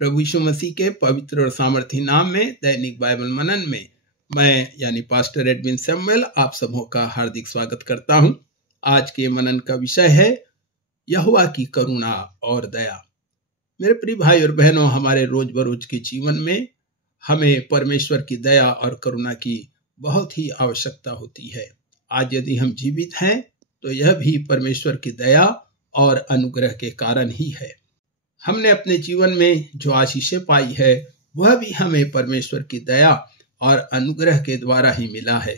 प्रभु यीशु मसीह के पवित्र और सामर्थी नाम में दैनिक बाइबल मनन में मैं यानी पास्टर एडविन सैमुअल आप सबों का हार्दिक स्वागत करता हूं। आज के मनन का विषय है यहोवा की करुणा और दया। मेरे प्रिय भाई और बहनों, हमारे रोज बरोज के जीवन में हमें परमेश्वर की दया और करुणा की बहुत ही आवश्यकता होती है। आज यदि हम जीवित हैं तो यह भी परमेश्वर की दया और अनुग्रह के कारण ही है। हमने अपने जीवन में जो आशीषें पाई है वह भी हमें परमेश्वर की दया और अनुग्रह के द्वारा ही मिला है।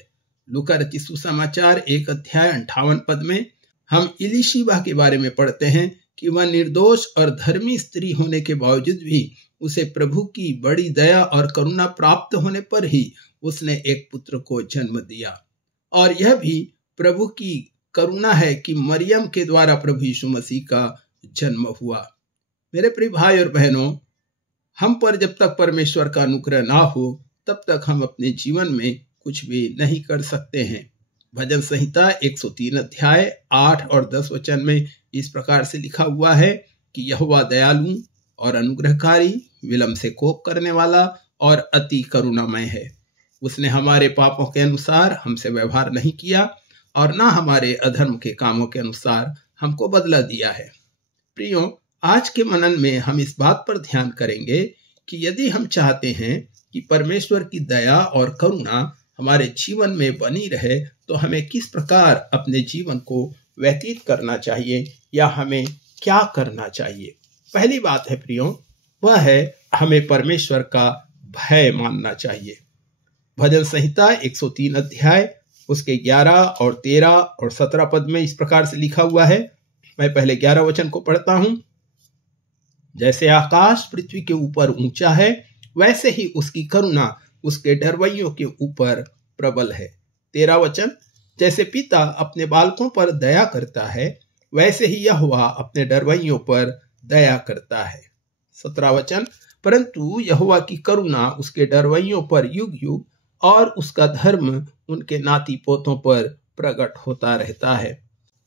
लूका रचित सुसमाचार 1 अध्याय 58 पद में हम इलीशिबा के बारे में पढ़ते हैं कि वह निर्दोष और धर्मी स्त्री होने के बावजूद भी उसे प्रभु की बड़ी दया और करुणा प्राप्त होने पर ही उसने एक पुत्र को जन्म दिया। और यह भी प्रभु की करुणा है कि मरियम के द्वारा प्रभु यीशु मसीह का जन्म हुआ। मेरे प्रिय भाई और बहनों, हम पर जब तक परमेश्वर का अनुग्रह ना हो तब तक हम अपने जीवन में कुछ भी नहीं कर सकते हैं। भजन संहिता 103 अध्याय 8 और 10 वचन में इस प्रकार से लिखा हुआ है कि यहोवा दयालु और अनुग्रहकारी, विलंब से कोप करने वाला और अति करुणामय है। उसने हमारे पापों के अनुसार हमसे व्यवहार नहीं किया और ना हमारे अधर्म के कामों के अनुसार हमको बदला दिया है। प्रियों, आज के मनन में हम इस बात पर ध्यान करेंगे कि यदि हम चाहते हैं कि परमेश्वर की दया और करुणा हमारे जीवन में बनी रहे तो हमें किस प्रकार अपने जीवन को व्यतीत करना चाहिए या हमें क्या करना चाहिए। पहली बात है प्रियों, वह है हमें परमेश्वर का भय मानना चाहिए। भजन संहिता 103 अध्याय उसके 11 और 13 और 17 पद में इस प्रकार से लिखा हुआ है। मैं पहले 11 वचन को पढ़ता हूं। जैसे आकाश पृथ्वी के ऊपर ऊंचा है वैसे ही उसकी करुणा उसके डरवैयों के ऊपर प्रबल है। 13 वचन, जैसे पिता अपने बालकों पर दया करता है वैसे ही यहोवा अपने डरवैयों पर दया करता है। 17 वचन, परंतु यहोवा की करुणा उसके डरवैयों पर युग युग और उसका धर्म उनके नाती पोतों पर प्रकट होता रहता है।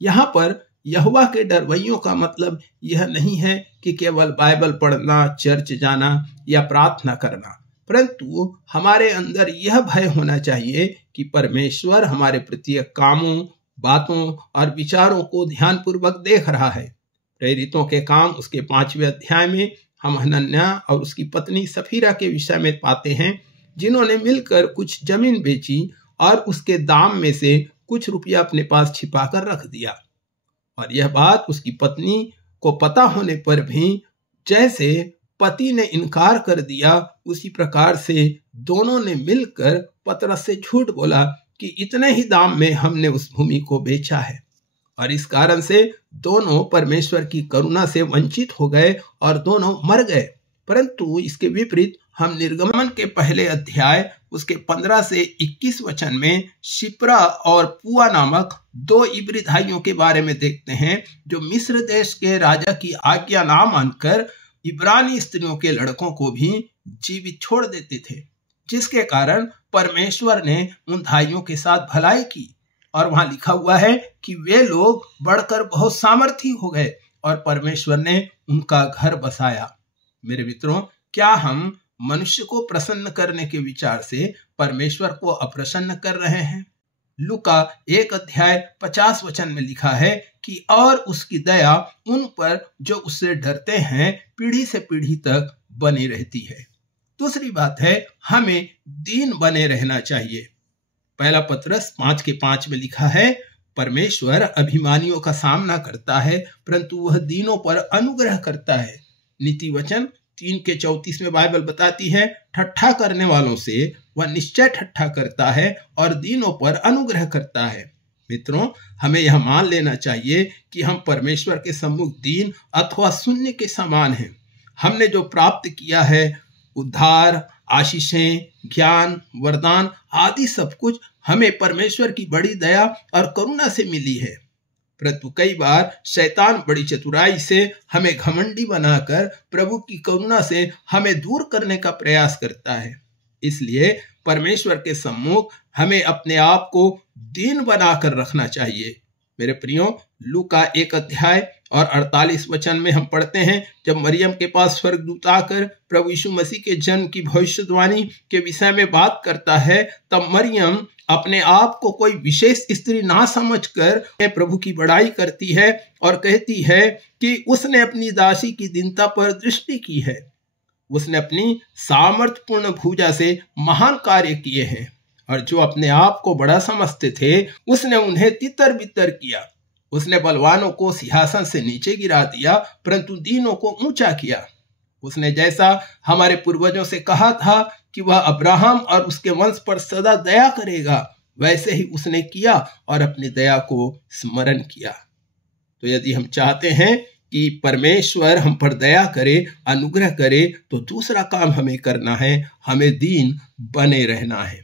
यहाँ पर यहोवा के डरवैयों का मतलब यह नहीं है कि केवल बाइबल पढ़ना, चर्च जाना या प्रार्थना करना, परंतु हमारे अंदर यह भय होना चाहिए कि परमेश्वर हमारे प्रत्येक कामों, बातों और विचारों को ध्यानपूर्वक देख रहा है। प्रेरितों के काम उसके 5वें अध्याय में हम हनन्याह और उसकी पत्नी सफीरा के विषय में पाते हैं, जिन्होंने मिलकर कुछ जमीन बेची और उसके दाम में से कुछ रुपया अपने पास छिपा कर रख दिया। और यह बात उसकी पत्नी को पता होने पर भी जैसे पति ने इनकार कर दिया उसी प्रकार से दोनों ने मिलकर पतरस से झूठ बोला कि इतने ही दाम में हमने उस भूमि को बेचा है। और इस कारण से दोनों परमेश्वर की करुणा से वंचित हो गए और दोनों मर गए। परंतु इसके विपरीत हम निर्गमन के पहले अध्याय उसके 15 से 21 वचन में शिप्रा और पुआ नामक 2 इब्री भाइयों के बारे में देखते हैं, जो मिस्र देश के राजा की आज्ञा ना मानकर इब्रानी स्त्रियों के लड़कों को भी जीवित छोड़ देते थे, जिसके कारण परमेश्वर ने उन भाइयों के साथ भलाई की। और वहां लिखा हुआ है कि वे लोग बढ़कर बहुत सामर्थी हो गए और परमेश्वर ने उनका घर बसाया। मेरे मित्रों, क्या हम मनुष्य को प्रसन्न करने के विचार से परमेश्वर को अप्रसन्न कर रहे हैं? लूका 1 अध्याय 50 वचन में लिखा है कि और उसकी दया उन पर जो उससे डरते हैं पीढ़ी से पीढ़ी तक बनी रहती है। दूसरी बात है, हमें दीन बने रहना चाहिए। पहला पतरस 5:5 में लिखा है, परमेश्वर अभिमानियों का सामना करता है परंतु वह दीनों पर अनुग्रह करता है। नीति वचन 3:34 में बाइबल बताती है, ठट्ठा करने वालों से वह निश्चय ठट्ठा करता है और दीनों पर अनुग्रह करता है। मित्रों, हमें यह मान लेना चाहिए कि हम परमेश्वर के सम्मुख दीन अथवा शून्य के समान हैं। हमने जो प्राप्त किया है, उद्धार, आशीषें, ज्ञान, वरदान आदि सब कुछ हमें परमेश्वर की बड़ी दया और करुणा से मिली है। परंतु कई बार शैतान बड़ी चतुराई से हमें घमंडी बनाकर प्रभु की करुणा से हमें दूर करने का प्रयास करता है। इसलिए परमेश्वर के सम्मुख हमें अपने आप को दीन बनाकर रखना चाहिए। मेरे प्रियो, लूका 1 अध्याय और 48 वचन में हम पढ़ते हैं, जब मरियम के पास स्वर्गदूत आकर प्रभु यीशु मसीह के जन्म की भविष्यवाणी के विषय में बात करता है, तब मरियम अपने आप को कोई विशेष स्त्री ना समझकर प्रभु की बड़ाई करती है और कहती है कि उसने अपनी दासी की दीनता पर दृष्टि की है। उसने अपनी सामर्थ्यपूर्ण भुजा से महान कार्य किए हैं, और जो अपने आप को बड़ा समझते थे उसने उन्हें तितर बितर किया। उसने बलवानों को सिंहासन से नीचे गिरा दिया, परंतु दीनों को ऊंचा किया। उसने जैसा हमारे पूर्वजों से कहा था कि वह अब्राहम और उसके वंश पर सदा दया करेगा, वैसे ही उसने किया और अपनी दया को स्मरण किया। तो यदि हम चाहते हैं कि परमेश्वर हम पर दया करे, अनुग्रह करे, तो दूसरा काम हमें करना है, हमें दीन बने रहना है।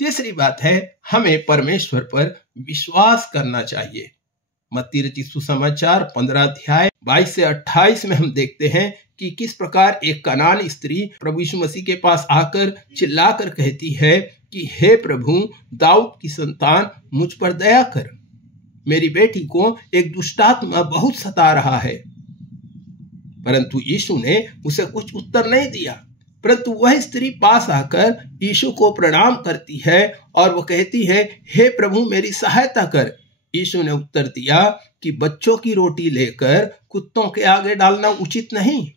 तीसरी बात है, हमें परमेश्वर पर विश्वास करना चाहिए। मत्ती रचित सुसमाचार 15 अध्याय 22 से 28 में हम देखते हैं कि किस प्रकार एक कनानी स्त्री प्रभु यीशु मसीह के पास आकर चिल्लाकर कहती है कि हे प्रभु, दाऊद की संतान, मुझ पर दया कर, मेरी बेटी को एक दुष्टात्मा बहुत सता रहा है। परंतु यीशु ने उसे कुछ उत्तर नहीं दिया, परंतु वह स्त्री पास आकर यीशु को प्रणाम करती है और वो कहती है, हे प्रभु, मेरी सहायता कर। यीशु ने उत्तर दिया कि बच्चों की रोटी लेकर कुत्तों के आगे डालना उचित नहीं।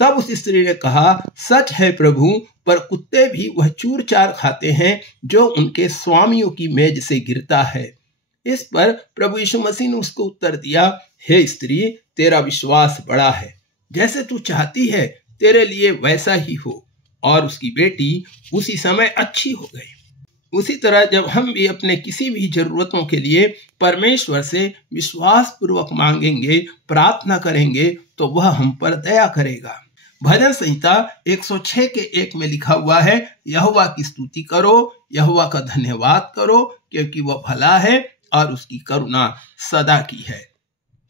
तब उस स्त्री ने कहा, सच है प्रभु, पर कुत्ते भी वह चूर चार खाते हैं जो उनके स्वामियों की मेज से गिरता है। इस पर प्रभु यीशु मसीह ने उसको उत्तर दिया, हे स्त्री, तेरा विश्वास बड़ा है, जैसे तू चाहती है तेरे लिए वैसा ही हो। और उसकी बेटी उसी समय अच्छी हो गई। उसी तरह जब हम भी अपने किसी भी जरूरतों के लिए परमेश्वर से विश्वास पूर्वक मांगेंगे, प्रार्थना करेंगे, तो वह हम पर दया करेगा। भजन संहिता 106 के 1 में लिखा हुआ है, यहोवा की स्तुति करो, यहोवा का धन्यवाद करो, क्योंकि वह भला है और उसकी करुणा सदा की है।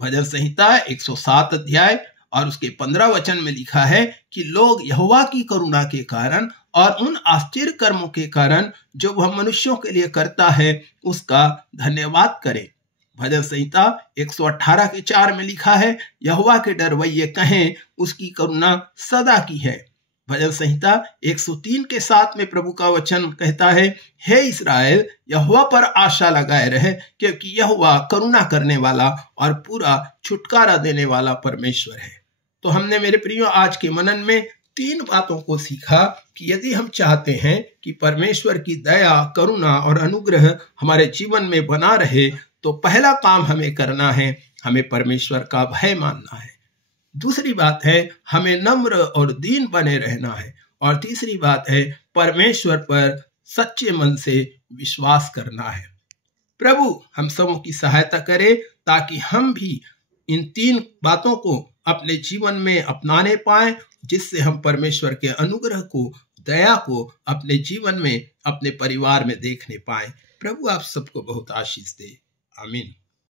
भजन संहिता 107 अध्याय और उसके 15 वचन में लिखा है कि लोग यहोवा की करुणा के कारण और उन आश्चर्य कर्मों के कारण जो वह मनुष्यों के लिए करता है उसका धन्यवाद करें। भजन संहिता 118 के 4 में लिखा है, यहोवा के डरवैये कहें, उसकी करुणा सदा की है। भजन संहिता 103 के 7 में प्रभु का वचन कहता है, हे इस्राएल, यहोवा पर आशा लगाए रहे, क्योंकि यहोवा करुणा करने वाला और पूरा छुटकारा देने वाला परमेश्वर है। तो हमने मेरे प्रियो आज के मनन में 3 बातों को सीखा कि यदि हम चाहते हैं कि परमेश्वर की दया, करुणा और अनुग्रह हमारे जीवन में बना रहे, तो पहला काम हमें करना है, हमें परमेश्वर का भय मानना है। दूसरी बात है, हमें नम्र और दीन बने रहना है। और तीसरी बात है, परमेश्वर पर सच्चे मन से विश्वास करना है। प्रभु हम सबों की सहायता करे ताकि हम भी इन 3 बातों को अपने जीवन में अपनाने पाएं, जिससे हम परमेश्वर के अनुग्रह को, दया को अपने जीवन में, अपने परिवार में देखने पाएं। प्रभु आप सबको बहुत आशीष दे। आमीन।